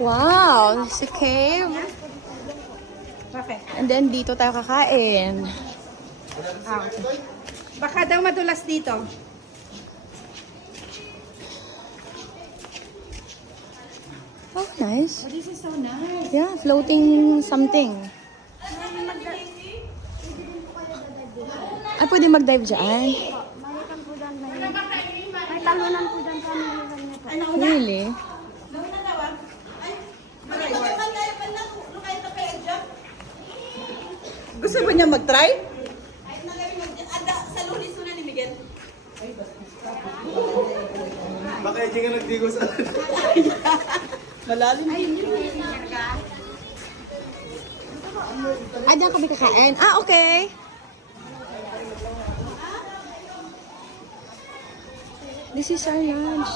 Wow, this is a cave. Bakit? And then dito tayo kakain. Ah, okay. Baka daw madulas dito. Oh, nice. Oh, this is so nice. Yeah, floating something. Ay, pwede mag-dive dyan? Malikan po doon. May talunan po doon sa nilihan niya po. Really? Gusto mo niya mag-try? Baka hindi ka nagdigo sa... Malalim. Ah, dyan kami kakain. Ah, okay. This is our lunch.